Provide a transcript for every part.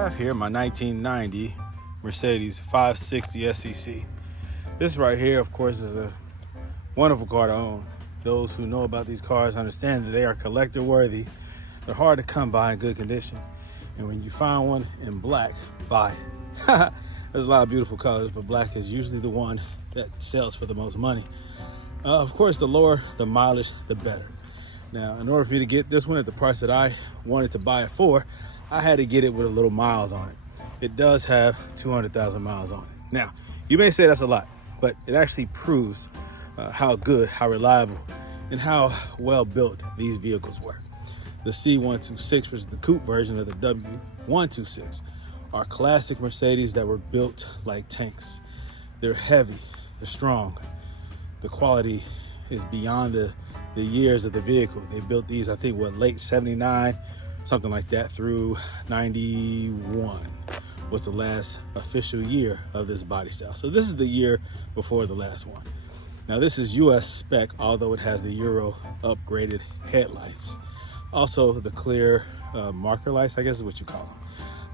have here my 1990 Mercedes 560 SEC. This right here, of course, is a wonderful car to own. Those who know about these cars understand that they are collector worthy. They're hard to come by in good condition. And when you find one in black, buy it. There's a lot of beautiful colors, but black is usually the one that sells for the most money. Of course, the lower the mileage, the better. Now, in order for me to get this one at the price that I wanted to buy it for, I had to get it with a little miles on it. It does have 200,000 miles on it. Now, you may say that's a lot, but it actually proves how good, how reliable, and how well built these vehicles were. The C126, which is the coupe version of the W126, are classic Mercedes that were built like tanks. They're heavy, they're strong. The quality is beyond the years of the vehicle. They built these, I think, late 79, something like that, through 91 was the last official year of this body style. So this is the year before the last one. Now this is US spec, although it has the Euro upgraded headlights. Also the clear marker lights, I guess is what you call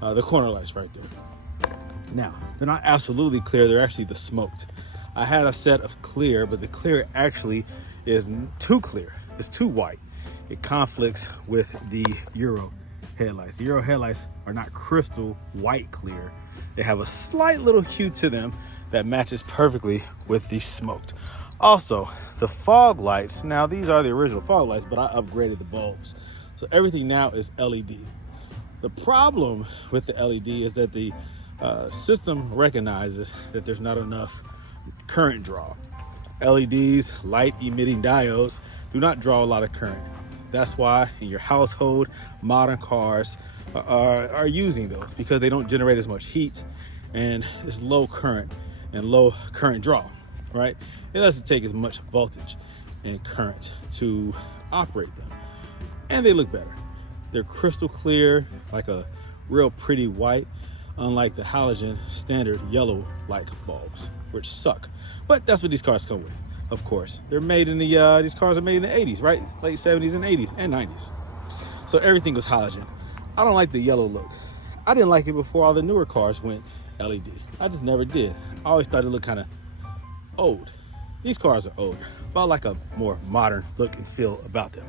them. The corner lights right there. Now, they're not absolutely clear, they're actually the smoked. I had a set of clear, but the clear actually is too clear. It's too white. It conflicts with the Euro headlights. The Euro headlights are not crystal white clear. They have a slight little hue to them that matches perfectly with the smoked. Also, the fog lights, now these are the original fog lights, but I upgraded the bulbs. So everything now is LED. The problem with the LED is that the system recognizes that there's not enough current draw. LEDs, light emitting diodes, do not draw a lot of current. That's why in your household, modern cars are using those, because they don't generate as much heat and it's low current and low current draw, right? It doesn't take as much voltage and current to operate them. And they look better. They're crystal clear, like a real pretty white, unlike the halogen standard yellow like bulbs, which suck. But that's what these cars come with, of course. They're made in the, these cars are made in the 80s, right? Late 70s and 80s and 90s. So everything was halogen. I don't like the yellow look. I didn't like it before all the newer cars went LED. I just never did. I always thought it looked kind of old. These cars are old, but I like a more modern look and feel about them.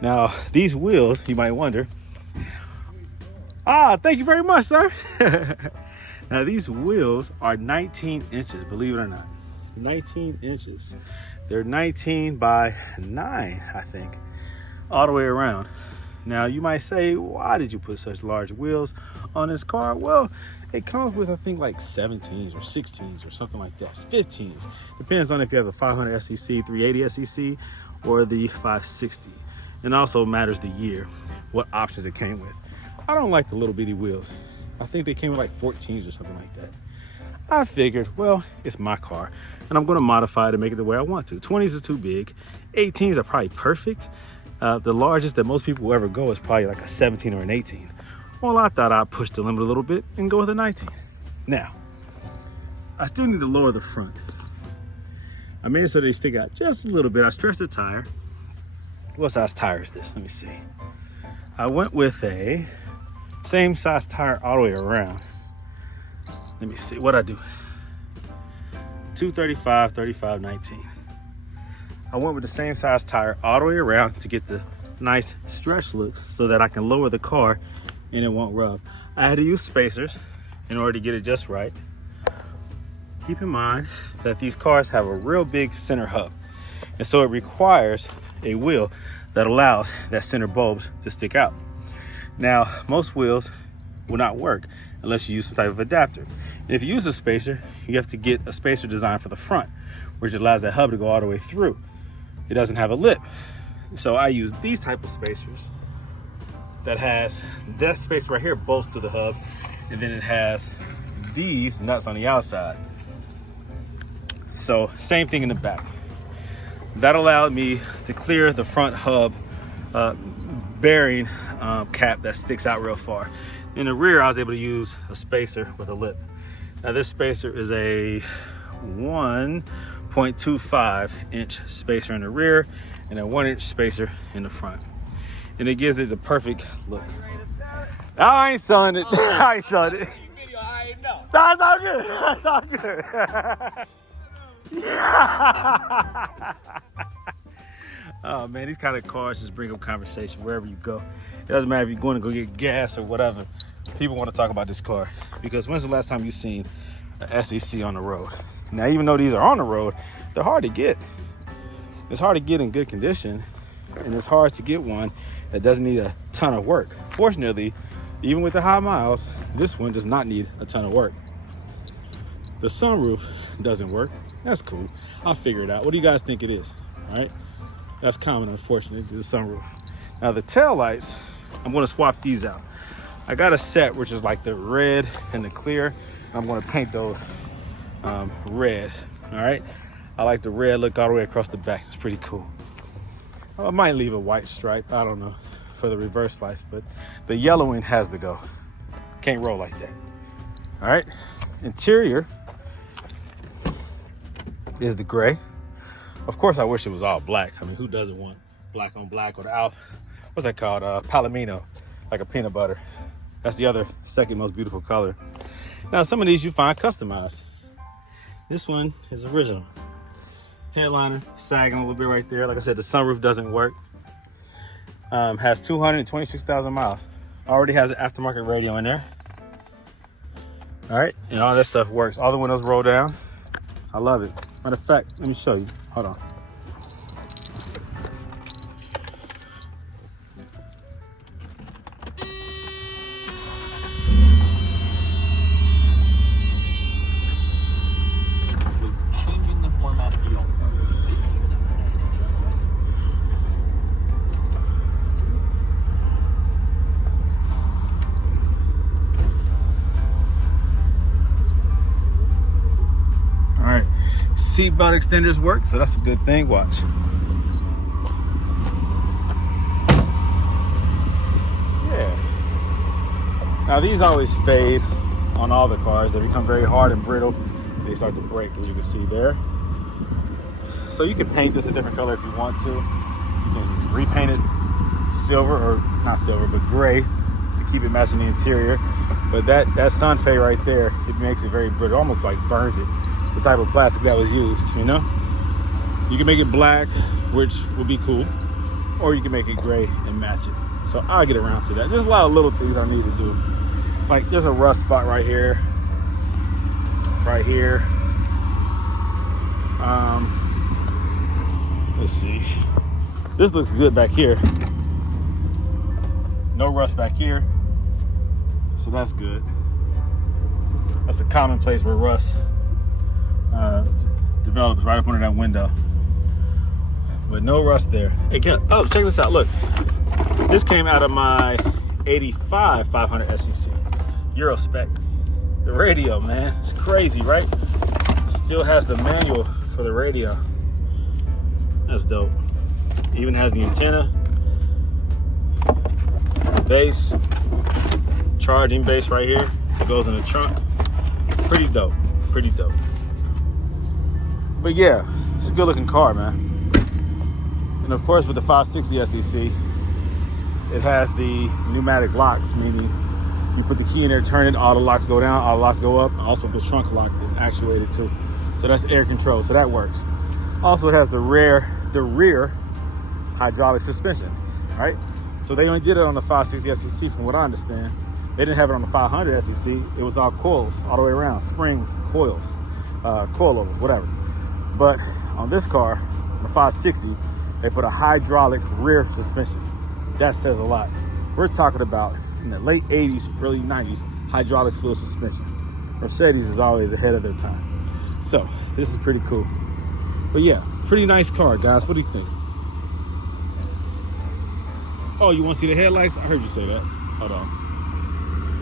Now, these wheels, you might wonder, thank you very much, sir. Now, these wheels are 19 inches, believe it or not. 19 inches. They're 19 by 9, I think, all the way around. Now, you might say, why did you put such large wheels on this car? Well, it comes with, I think, like 17s or 16s or something like that. 15s. Depends on if you have the 500 SEC, 380 SEC, or the 560. And also matters the year, what options it came with. I don't like the little bitty wheels. I think they came with like 14s or something like that. I figured, well, it's my car and I'm going to modify it to make it the way I want to. 20s is too big. 18s are probably perfect. The largest that most people will ever go is probably like a 17 or an 18. Well, I thought I'd push the limit a little bit and go with a 19. Now, I still need to lower the front. I made it so they stick out just a little bit. I stressed the tire. What size tire is this? Let me see. I went with a same size tire all the way around. Let me see what I do. 235, 35, 19. I went with the same size tire all the way around to get the nice stretch look so that I can lower the car and it won't rub. I had to use spacers in order to get it just right. Keep in mind that these cars have a real big center hub. And so it requires a wheel that allows that center bulbs to stick out. Now, most wheels will not work unless you use some type of adapter. And if you use a spacer, you have to get a spacer designed for the front, which allows that hub to go all the way through. It doesn't have a lip. So I use these type of spacers that has that space right here bolts to the hub, and then it has these nuts on the outside. So same thing in the back. That allowed me to clear the front hub bearing cap that sticks out real far. In the rear, I was able to use a spacer with a lip. Now this spacer is a 1.25 inch spacer in the rear and a 1 inch spacer in the front. And it gives it the perfect look. I ain't selling it. I ain't selling it. Video, I ain't know. That's all good. That's all good. Oh man, these kind of cars just bring up conversation wherever you go. It doesn't matter if you're going to go get gas or whatever. People want to talk about this car because when's the last time you seen an SEC on the road? Now, even though these are on the road, they're hard to get. It's hard to get in good condition, and it's hard to get one that doesn't need a ton of work. Fortunately, even with the high miles, this one does not need a ton of work. The sunroof doesn't work. That's cool. I'll figure it out. What do you guys think it is? All right. That's common, unfortunately, the sunroof. Now the tail lights, I'm gonna swap these out. I got a set which is like the red and the clear, and I'm gonna paint those red, all right? I like the red look all the way across the back. It's pretty cool. I might leave a white stripe, I don't know, for the reverse lights, but the yellowing has to go. Can't roll like that, all right? Interior is the gray. Of course, I wish it was all black. I mean, who doesn't want black on black or the what's that called? Palomino, like a peanut butter. That's the other second most beautiful color. Now, some of these you find customized. This one is original. Headliner sagging a little bit right there. Like I said, the sunroof doesn't work. Has 226,000 miles. Already has an aftermarket radio in there. All right, and all that stuff works. All the windows roll down. I love it. Matter of fact, let me show you. Hold on. Changing the format field. All right. Seatbelt extenders work, so that's a good thing. Watch. Yeah. Now these always fade on all the cars. They become very hard and brittle. They start to break, as you can see there. So you can paint this a different color if you want to. You can repaint it silver, or not silver, but gray to keep it matching the interior. But that sun fade right there, it makes it very brittle, almost like burns it. The type of plastic that was used, you know? You can make it black, which would be cool, or you can make it gray and match it. So I'll get around to that. There's a lot of little things I need to do. Like there's a rust spot right here. Right here. Let's see. This looks good back here. No rust back here. So that's good. That's a common place where rust develops, right up under that window. But no rust there. Hey, oh, check this out. Look, this came out of my 85 500 SEC Euro spec. The radio, man, it's crazy, right? Still has the manual for the radio. That's dope. Even has the antenna, base, charging base right here. It goes in the trunk. Pretty dope. Pretty dope. But yeah, it's a good looking car, man. And of course with the 560 SEC, it has the pneumatic locks, meaning you put the key in there, turn it, all the locks go down, all the locks go up. Also the trunk lock is actuated too. So that's air control, so that works. Also it has the rear hydraulic suspension, right? So they only did it on the 560 SEC from what I understand. They didn't have it on the 500 SEC. It was all coils all the way around, spring coils, coilovers, whatever. But on this car, the 560, they put a hydraulic rear suspension. That says a lot. We're talking about in the late 80s, early 90s, hydraulic fluid suspension. Mercedes is always ahead of their time. So this is pretty cool. But yeah, pretty nice car, guys. What do you think? Oh, you want to see the headlights? I heard you say that. Hold on.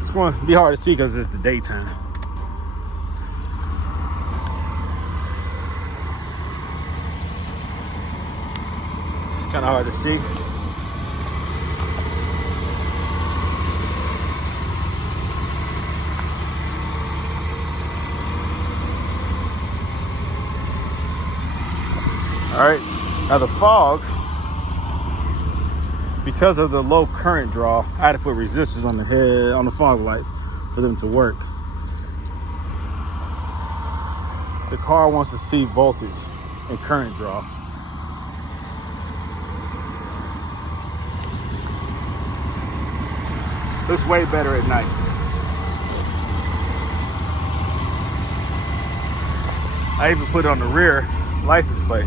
It's going to be hard to see because it's the daytime. It's kind of hard to see. All right, now the fogs, because of the low current draw, I had to put resistors on the head, on the fog lights for them to work. The car wants to see voltage and current draw. Looks way better at night. I even put it on the rear license plate.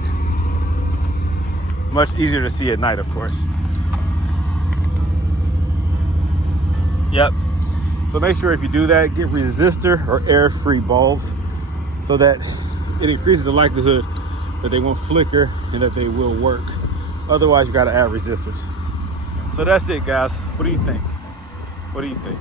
Much easier to see at night, of course. Yep. So make sure if you do that, get resistor or air-free bulbs so that it increases the likelihood that they won't flicker and that they will work. Otherwise, you got to add resistors. So that's it, guys. What do you think? What do you think?